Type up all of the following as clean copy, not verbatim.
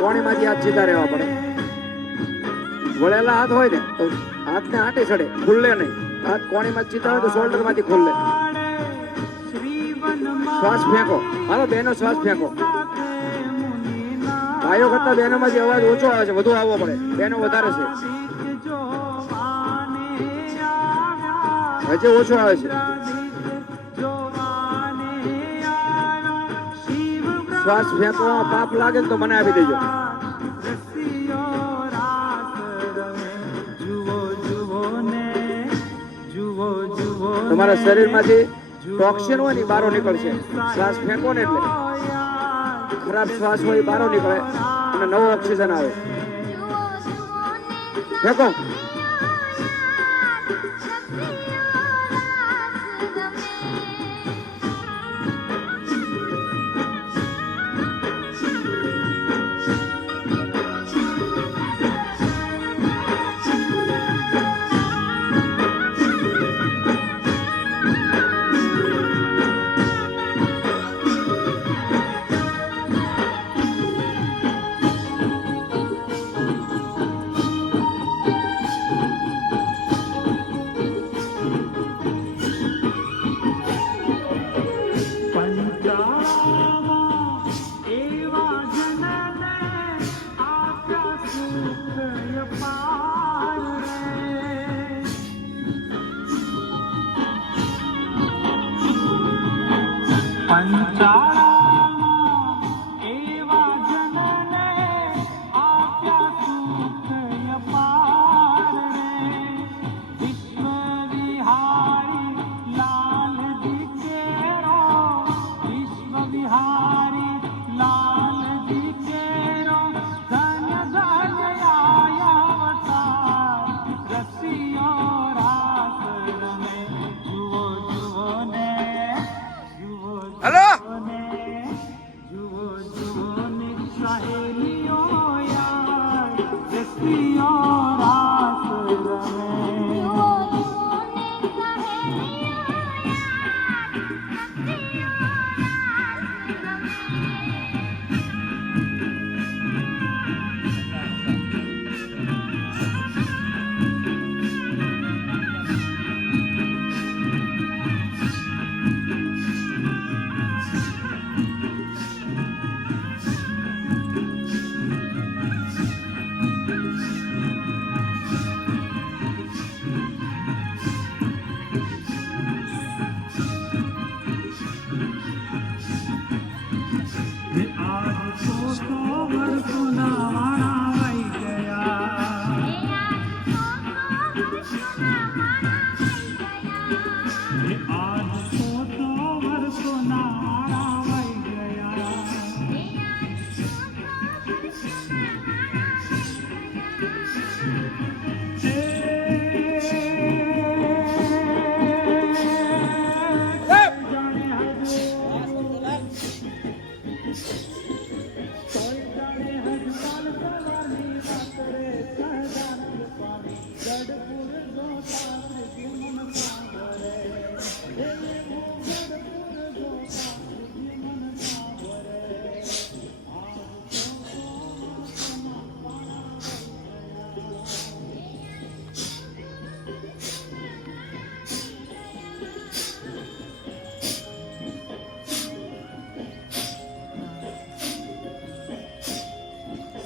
કોણી માંથી હાથ સીધા રહેવા પડે. વળેલા હાથ હોય ને તો હાથ ને આંટે ચડે, ખુલ્લે નહીં. હાથ કોણી માં સીધા હોય તો શોલ્ડર માંથી ખુલ્લે. શ્વાસ ફેંકો. હાલો બેનો શ્વાસ ફેંકો. ભાઈઓ કરતા બહેનો માંથી અવાજ ઓછો આવે છે, વધુ આવવો પડે. બહેનો વધારે છે, હજુ ઓછો આવે છે. શ્વાસ ફેંકવામાં પાપ લાગે તો મને આપી દેજો. તમારા શરીરમાંથી ટોક્સિન હોય ને બહાર નીકળશે. શ્વાસ ફેંકો ને એટલે ખરાબ શ્વાસ હોય બહાર નીકળે અને નવો ઓક્સિજન આવે. ફેંકો.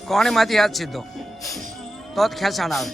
કોણીમાંથી હાથ સીધો તો જ ખેંચાણ આવે.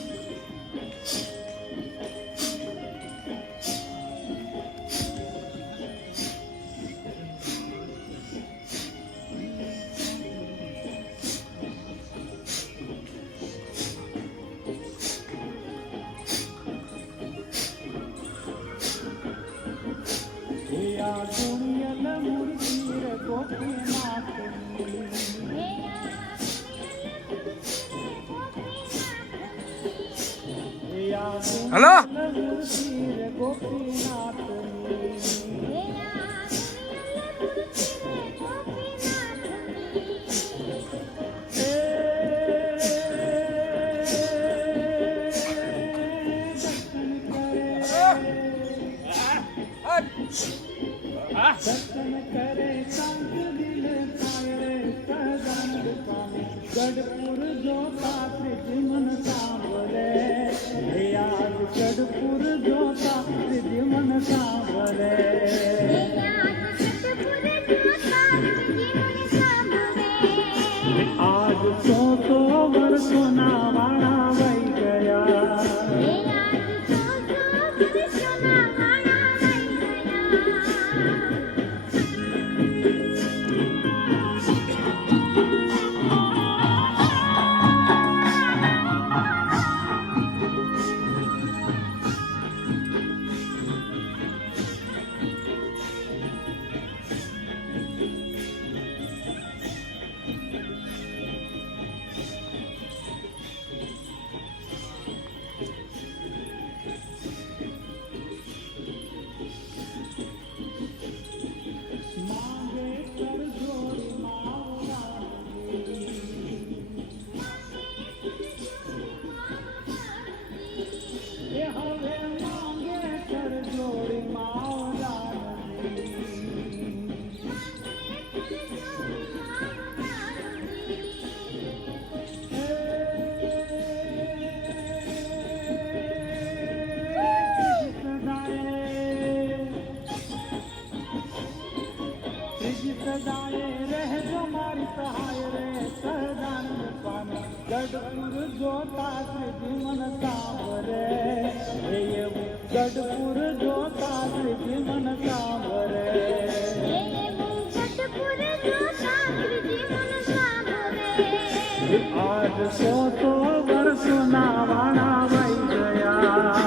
હલો ગઢપુર જોતા ત્રીજી મન સાંભળે ગઢપુર જોતા ત્રીજી મન સાંભળે આજ 100 વર્ષોના વાળા વહી ગયા ગઢપુર જોતા ત્રીજી મન સાંભળે ગઢપુર જોતા ત્રીજી મન સાંભળે આજ 100 વર્ષોના વાણા વહી ગયા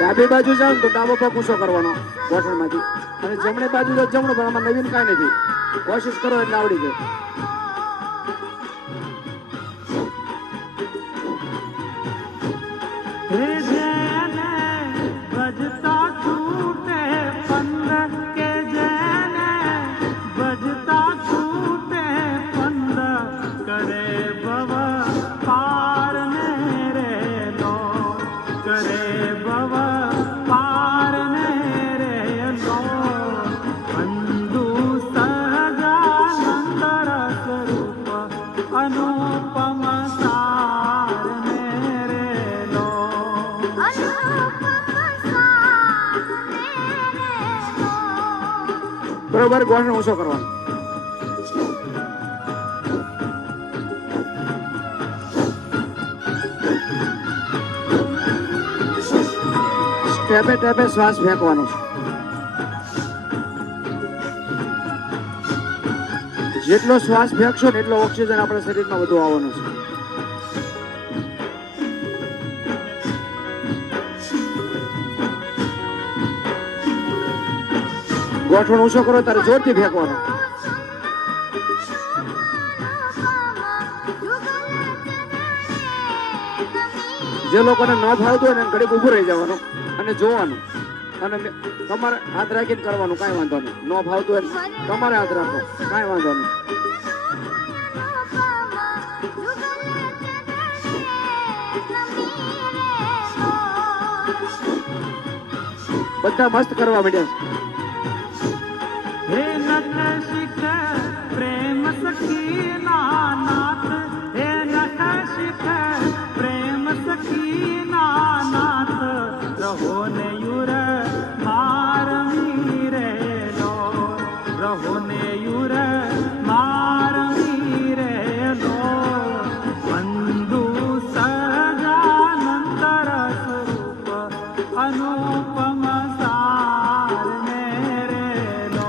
ડાબી બાજુ જાવ ને તો ડાબો પગ ઊંચો કરવાનો ગોઠણમાંથી અને જમણી બાજુ તો જમણો, પણ આમાં નવીન કાંઈ નથી. કોશિશ કરો એટલે આવડી જાય. બજતા છૂટે પંદ કે જેને બજતા છૂટે પંદ કરે ભવ પાર ને રે લો કરે ભવ પાર ને રે લો બંધુ સહજાનંદ રસ રૂપ અનુપમ સાર ને રે લો બરોબર, ગોઠણ ઊંચો કરવાનો. ટેપે ટેપે શ્વાસ ફેંકવાનો છે. જેટલો શ્વાસ ફેંકશો ને એટલો ઓક્સિજન આપણા શરીરમાં વધુ આવવાનો છે. ગોઠણ ઊંચો કરો ત્યારે જોરથી ફેંકવાનો. જે લોકોને ન ફાવતું હોય ને ઘડીક ઊભું રહી જવાનું અને જોવાનું, અને તમારે હાથ રાખીને કરવાનું, કાંઈ વાંધો નહીં. ન ફાવતું હોય તમારે હાથ રાખો, કાંઈ વાંધો નહીં. બધા મસ્ત કરવા માંડ્યા હે નટ શિખ પ્રેમ સખી નાનાથ હે નટ શિખ પ્રેમ સખી નાનાથ રહો ને યુર મારમી રે લો રહો ને યુર મારમી રે લો બંધુ સગાનંતર સ્વરૂપ અનુપમ સાર ને રે લો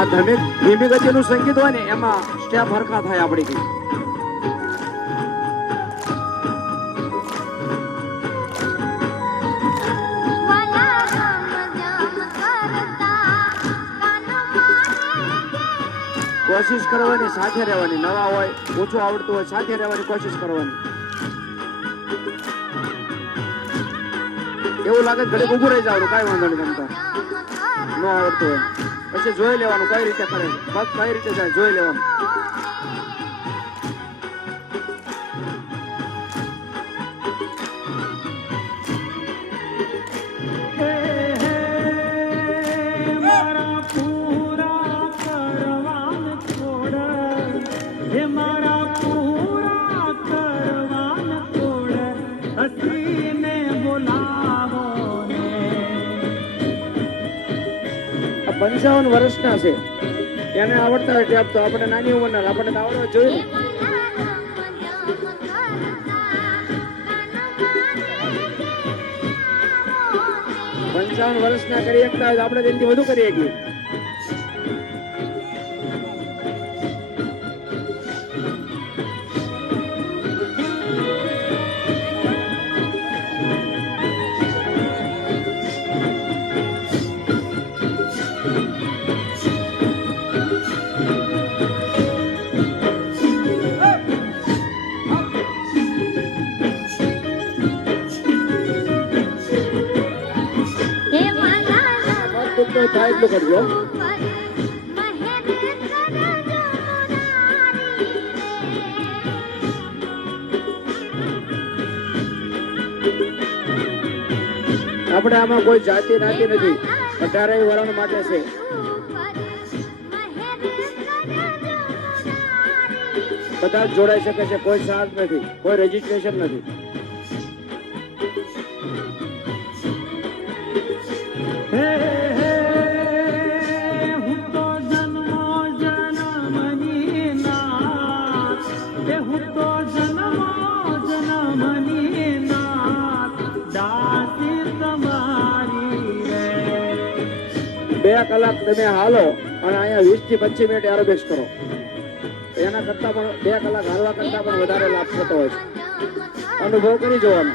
આ ધીમી ગતિનું સંગીત હોય ને એમાં સ્ટેપ હરખા થાય આપણી કઈ કોશિશ કરવાની સાથે રહેવાની નવા હોય ઓછું આવડતું હોય સાથે રહેવાની કોશિશ કરવાની એવું લાગે ઘડીક ઊભું રહી જવાનું કાંઈ વાંધો નહીં ગમતા ન આવડતું હોય પછી જોઈ લેવાનું કઈ રીતે કરે પગ કઈ રીતે જાય જોઈ લેવાનું મારા પૂરા કરવાન છોડ હે મારા પૂરા કરવાન છોડ હસીને બોલાવો ને 55 વર્ષના છે એને આવડતા હોય ટેપ તો આપણે નાની ઉંમરના આપણને તો આવડવા જોઈએ ને. 55 વર્ષના કરી શકતા હોય તો આપણે તેનાથી વધુ કરી શકીએ તો થાય એટલું કરજો આપણે આમાં કોઈ જાતિ નાતી નથી 18 વર્ણ માટે છે બધા જ જોડાઈ શકે છે કોઈ ચાર્જ નથી કોઈ રજીસ્ટ્રેશન નથી હું તો જન્મો જન્મની નાથ હું તો જન્મો જન્મની નાથ દાસી તમારી રે 2 કલાક તમે હાલો અને અહીંયા 20 થી 25 મિનિટ એરોબિક્સ કરો એના કરતા પણ 2 કલાક હાલવા કરતા પણ વધારે લાભ થતો હોય છે અનુભવ કરી જોવાનો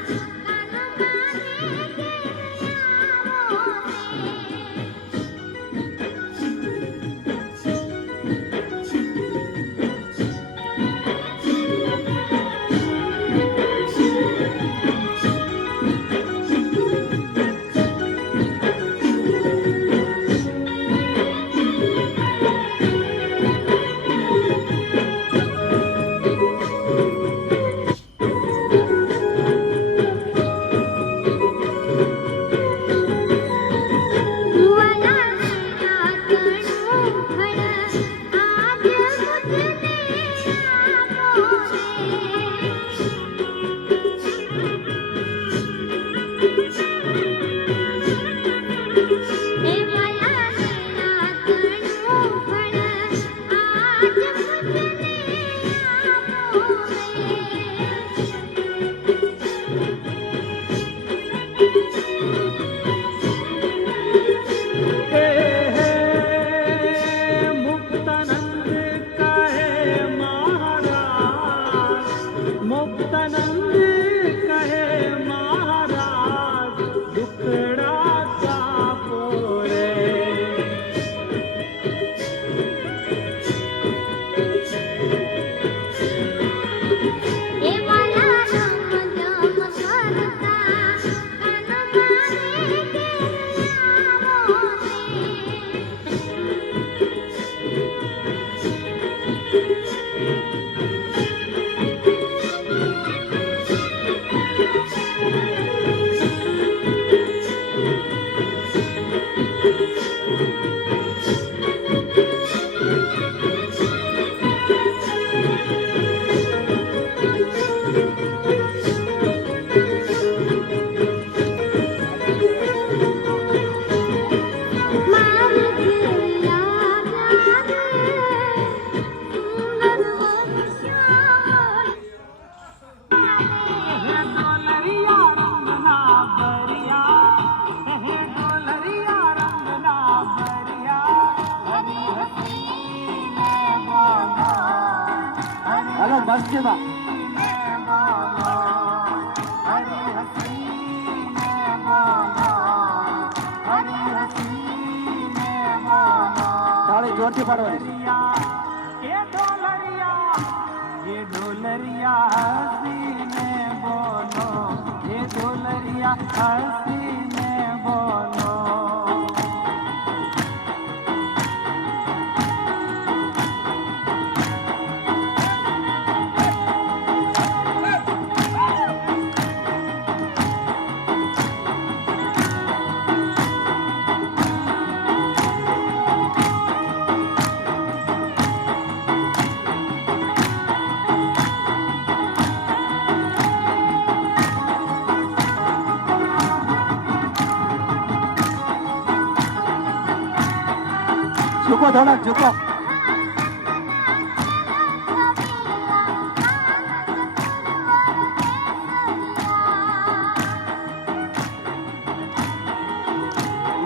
મસ્તીમાં હરી હસીને બોલો હરી હસીને બોલો તાળી જોરથી પાડવાની ये ढोलरिया हसीने बोलो ये ढोलरिया हसीने बोलो ઝુકો થોડાક ઝુકો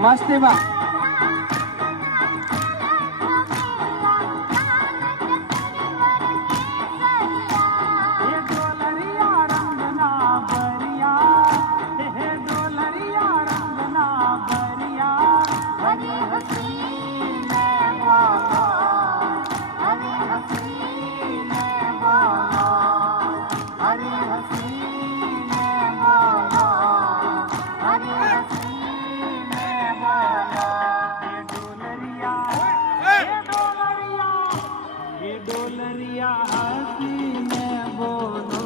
મસ્તીમાં ये ढोलरिया रंगना बरिया हे ढोलरिया रंगना बरिया हरी हसीने बोलो हरी हसीने बोलो हरी हसीने बोलो हरी हसीने बोलो ये ढोलरिया हसीने बोलो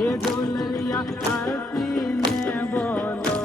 ये ढोलरिया हसीने बोलो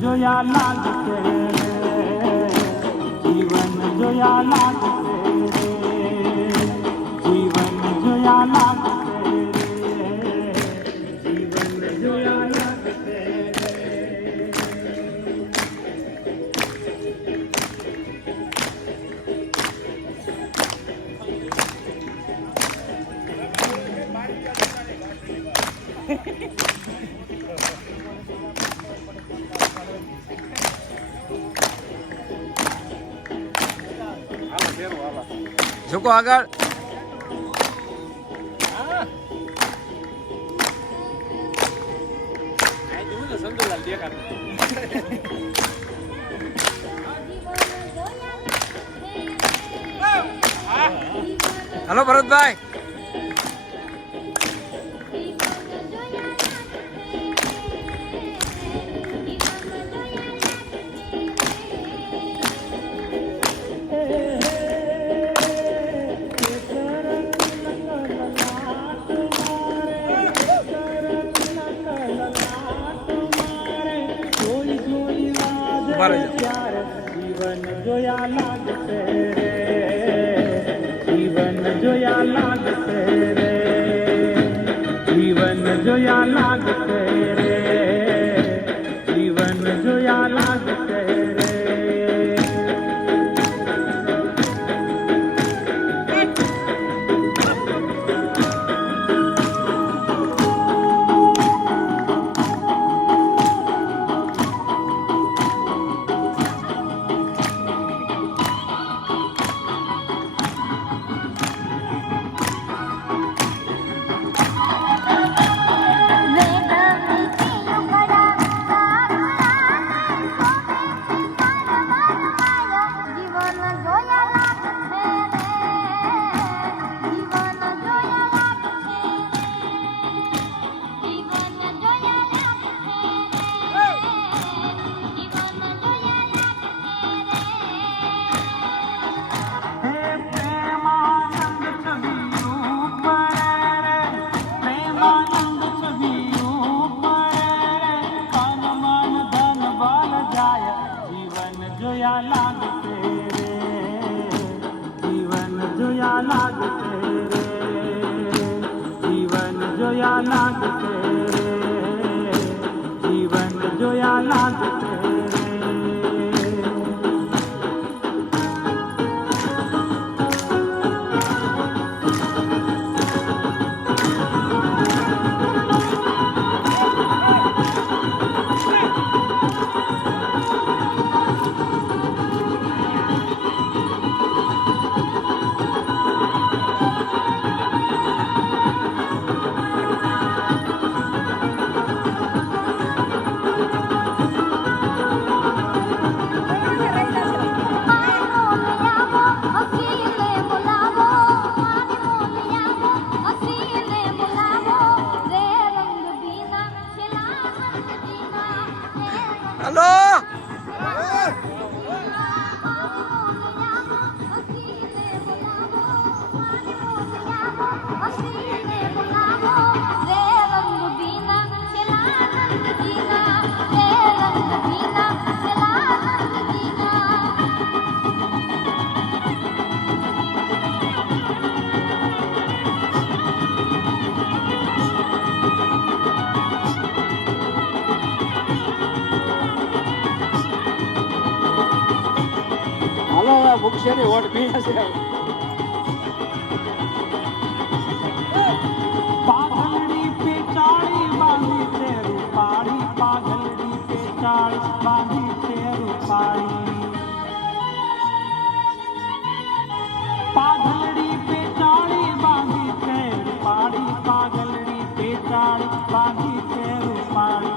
જોયા લાગશે જીવન જોયા લાગશે જીવન જોયા લાગશે જીવન જોયા લાગશે ઝુકો આગળ હલો ભરતભાઈ જીવન જોયા લાગશે રે જીવન જોયા લાગશે રે જીવન જોયા લાગશે રે જીવન જોયા લાગશે રે रे લાગશે રે, જીવન જોયા લાગશે રે, જીવન જોયા લાગશે રે. હલો હાલો હવે ભૂખશે ની વોટ પીણા છે પાઘલડી पे चाड़ी बांधी ते रूपाड़ी, पाघलड़ी पे चाड़ी बांधी ते रूपाड़ी, पाघलड़ी पे चाड़ी बांधी ते रूपाड़ी, पाघलड़ी पे चाड़ी बांधी ते रूपाड़ी.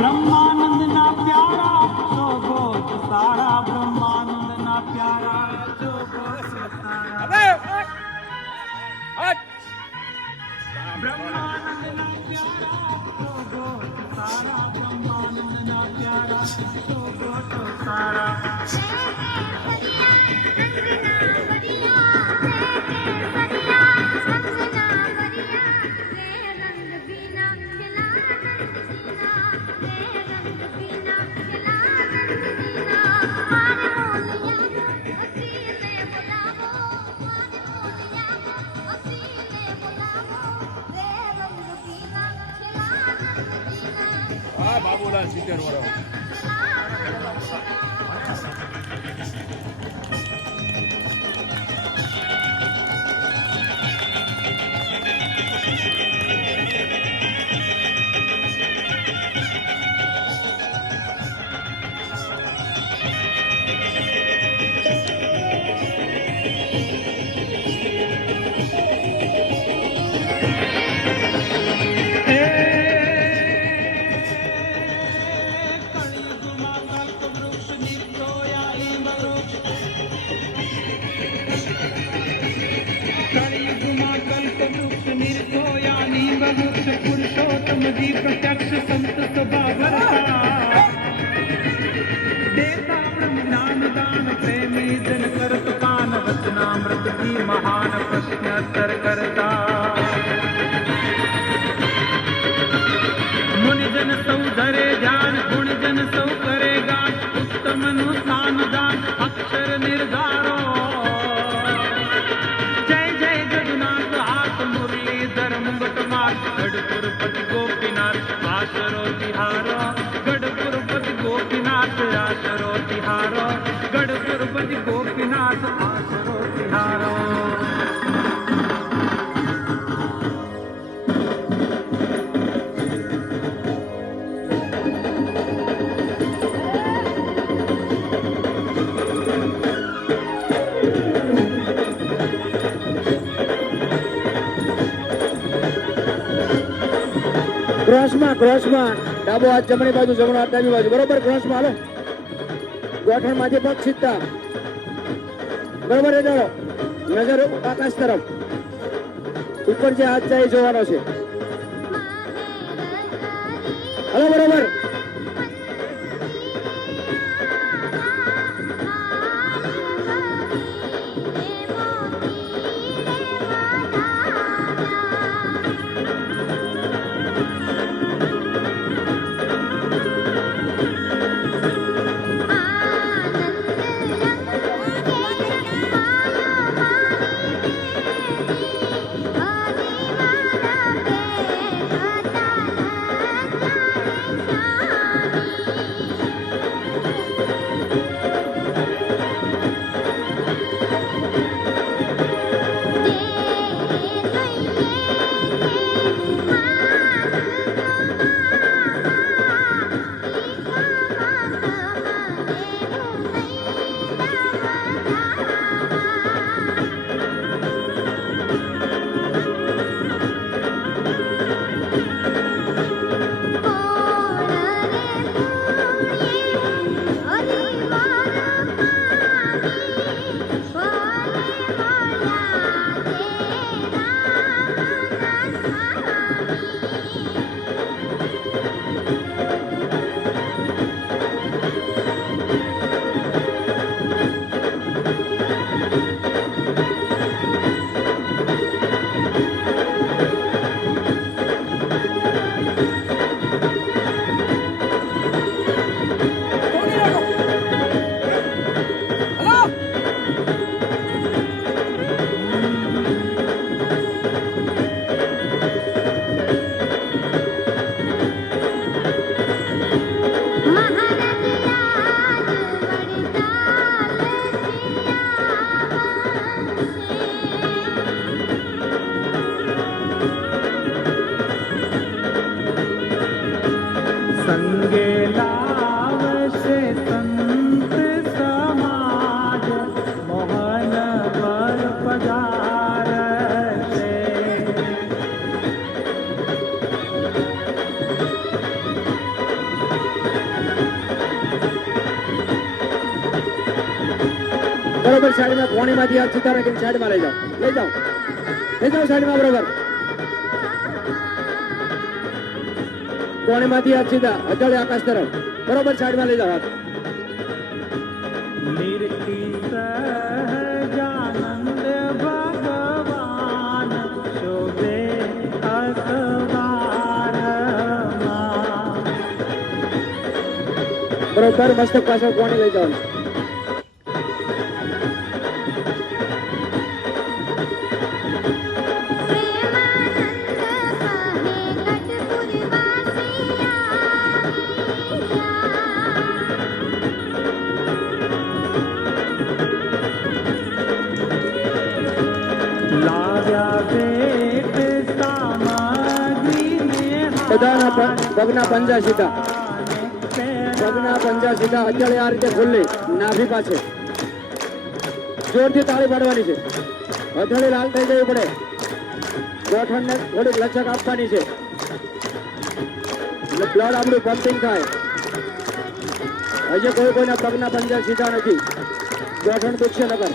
ब्रह्मानंद ना प्यारा शोभो सारा, ब्रह्मानंद ना प्यारा शोभो सारा, ब्रह्मानंद ना प्यारा शोभो सारा, ब्रह्मानंद ना प्यारा शोभो सारा. બાબુલાલ 70 વર્ષ पुरुषोत्तम जी प्रत्यक्ष संत सभा भरता, देता ब्रह्म ज्ञान दान प्रेमी जन करत पान, वचनामृत की महान प्रश्नोत्तर करता. मुनि जन सौ धरे ध्यान, गुण जन सौ करे गान, उत्तम अनुष्ठान दान अक्षर निर्धारो. जय जय जगन्नाथ हाथ मुरलीधर मुंगट मार, गढ़पुरपति गोपीनाथ आशरो तिहारो, गढ़पुरपति गोपीनाथ आशरो तिहारो, गढ़पुरपति गोपीनाथ आशरो तिहारो. ક્રોસમાં ડાબો હાથ જમણી બાજુ, જમણો હાથ ડાબી બાજુ. બરોબર, ક્રોસમાં હાલો. ગોઠણમાંથી પગ સીધા. બરોબર, એ ચાલો. નજર આકાશ તરફ. ઉપર જે હાથ જાય એ જોવાનો છે. હલો, બરોબર. સંગે લાવશે સંત સમાજ, મોહન વર પધારશે. બરોબર, સાઈડમાં કોણીમાંથી હાથ સીધા રાખીને સાઈડમાં લઈ જાઓ. લઈ જાઓ સાઈડમાં. બરોબર, કોણીમાંથી હાથ સીધા અચળ આકાશ તરફ. બરોબર, સાઈડમાં લઈ જાઓ હાથ. નિરખી સહજાનંદ ભગવાન શોભે અખબારમાં. બરોબર, મસ્તક પાછળ કોણી લઈ જવાનું. લાવ્યા ભેટ સામગ્રીને બધાના પગના પંજા સીધા. પગના પંજા સીધા. અત્યારે આ રીતે ખુલ્લી નાભી પાસે. જોરથી તાળી પાડવાની છે. હથેળી લાલ થઈ જવી પડે. ગોઠણને થોડીક લચક આપવાની છે. એટલે બ્લડ આપણું પમ્પિંગ થાય. હજી કોઈના પગના પંજા સીધા નથી. ગોઠણ દુખશે નગર.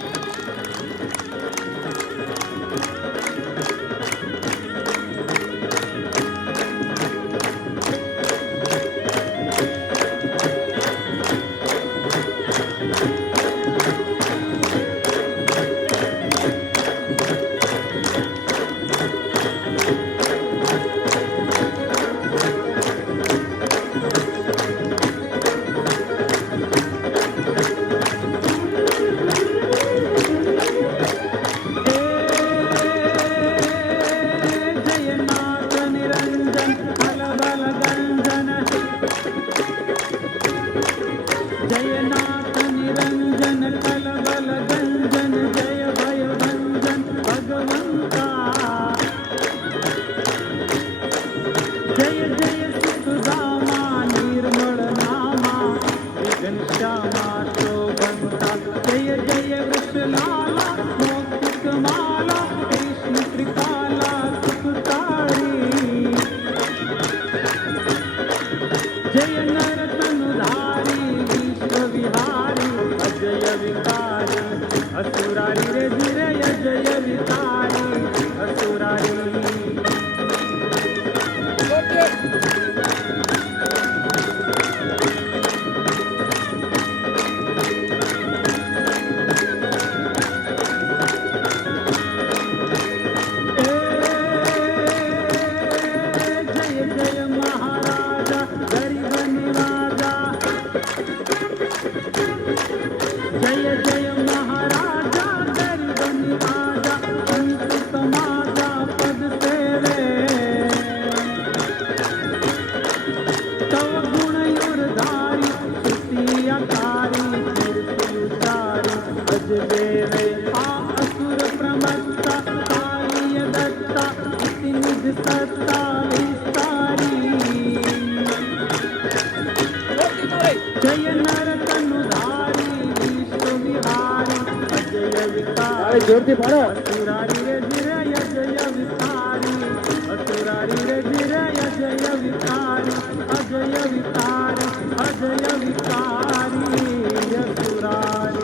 आकारी फिर से उतारी अजबे रे आ असुर प्रमत्ता कालिय दत्ता इति निज सत्ता विस्तारी जय नर तनुधारी विश्व विहारी अजय विकारी જોરથી પાડો. असुरारी रे धीरय जय विकारी असुरारी रे धीरय जय विकारी अजय विकारी अजय विकारी असुरारी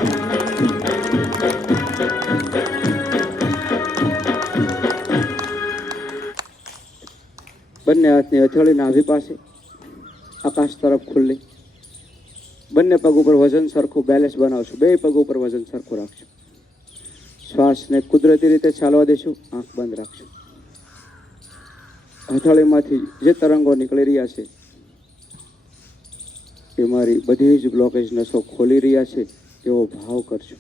બંને હાથની હથેળી નાભી પાસે આકાશ તરફ ખુલ્લી. બંને પગ ઉપર વજન સરખું બેલેન્સ બનાવશું. બે પગ ઉપર વજન સરખું રાખશું. શ્વાસને કુદરતી રીતે ચાલવા દેશું. આંખ બંધ રાખશું. હથેળીમાંથી જે તરંગો નીકળી રહ્યા છે એ મારી બધી જ બ્લોકેજ નસો ખોલી રહ્યા છે એવો ભાવ કરજો.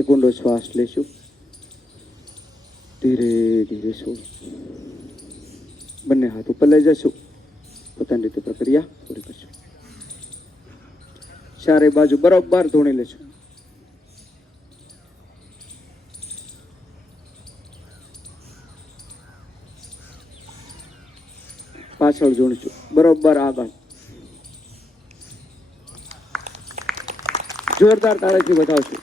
એક ઊંડો શ્વાસ લેશું. ધીરે ધીરે છોડો. બંને હાથ ઉપર લઈ જશું. પોતાની રીતે પ્રક્રિયા પૂરી કરશું. ચારે બાજુ બરોબર ધોણી લેશું. પાછળ જોડશું. બરોબર આગળ. જોરદાર તાળીથી વધાવશું.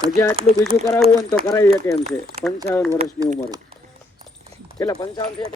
હજી આટલું બીજું કરાવવું હોય ને તો કરાવી શકે એમ છે. 55 વર્ષની ઉંમરે. કેટલા 55 થી